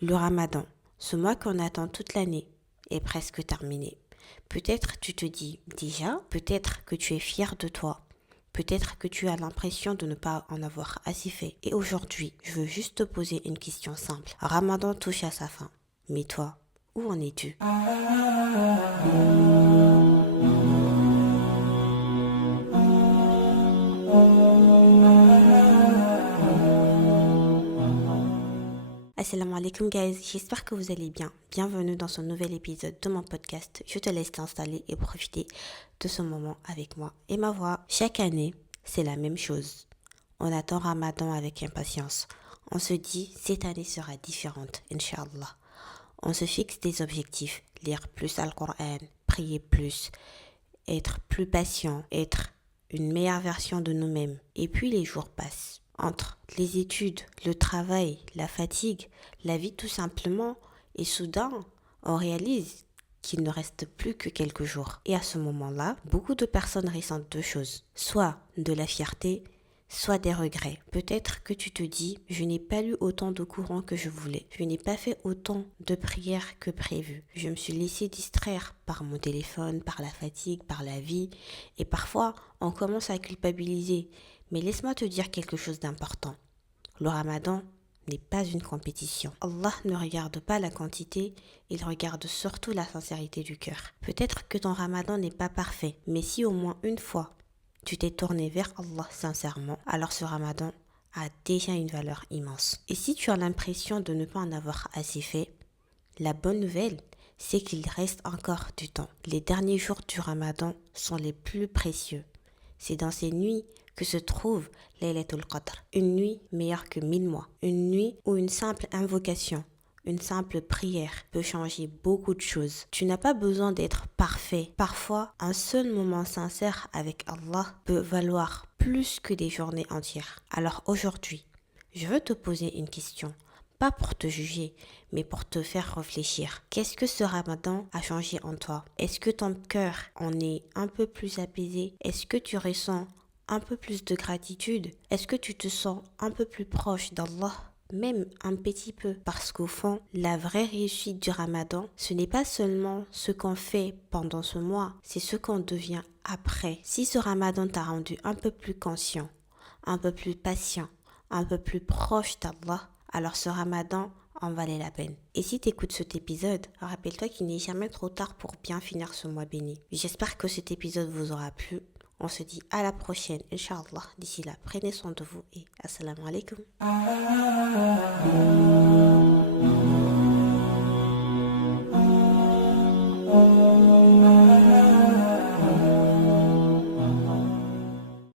Le Ramadan, ce mois qu'on attend toute l'année, est presque terminé. Peut-être tu te dis déjà, peut-être que tu es fier de toi. Peut-être que tu as l'impression de ne pas en avoir assez fait. Et aujourd'hui, je veux juste te poser une question simple. Ramadan touche à sa fin. Mais toi, où en es-tu? Assalamu alaikum guys, j'espère que vous allez bien. Bienvenue dans ce nouvel épisode de mon podcast. Je te laisse t'installer et profiter de ce moment avec moi et ma voix. Chaque année, c'est la même chose. On attend Ramadan avec impatience. On se dit, cette année sera différente, Inch'Allah. On se fixe des objectifs, lire plus Al-Qur'an, prier plus, être plus patient, être une meilleure version de nous-mêmes. Et puis les jours passent. Entre les études, le travail, la fatigue, la vie tout simplement, et soudain, on réalise qu'il ne reste plus que quelques jours. Et à ce moment-là, beaucoup de personnes ressentent deux choses. Soit de la fierté, soit des regrets. Peut-être que tu te dis, je n'ai pas lu autant de courants que je voulais. Je n'ai pas fait autant de prières que prévu. Je me suis laissé distraire par mon téléphone, par la fatigue, par la vie. Et parfois, on commence à culpabiliser. Mais laisse-moi te dire quelque chose d'important. Le Ramadan n'est pas une compétition. Allah ne regarde pas la quantité, il regarde surtout la sincérité du cœur. Peut-être que ton Ramadan n'est pas parfait, mais si au moins une fois tu t'es tourné vers Allah sincèrement, alors ce Ramadan a déjà une valeur immense. Et si tu as l'impression de ne pas en avoir assez fait, la bonne nouvelle, c'est qu'il reste encore du temps. Les derniers jours du Ramadan sont les plus précieux. C'est dans ces nuits que se trouve Laylatul Qadr. Une nuit meilleure que 1000 mois. Une nuit où une simple invocation, une simple prière peut changer beaucoup de choses. Tu n'as pas besoin d'être parfait. Parfois, un seul moment sincère avec Allah peut valoir plus que des journées entières. Alors aujourd'hui, je veux te poser une question. Pas pour te juger, mais pour te faire réfléchir. Qu'est-ce que ce Ramadan a changé en toi? Est-ce que ton cœur en est un peu plus apaisé? Est-ce que tu ressens un peu plus de gratitude? Est-ce que tu te sens un peu plus proche d'Allah? Même un petit peu, parce qu'au fond, la vraie réussite du Ramadan, ce n'est pas seulement ce qu'on fait pendant ce mois, c'est ce qu'on devient après. Si ce Ramadan t'a rendu un peu plus conscient, un peu plus patient, un peu plus proche d'Allah, alors ce Ramadan en valait la peine. Et si tu écoutes cet épisode, rappelle-toi qu'il n'est jamais trop tard pour bien finir ce mois béni. J'espère que cet épisode vous aura plu. On se dit à la prochaine, Inch'Allah. D'ici là, prenez soin de vous et assalamu alaikum.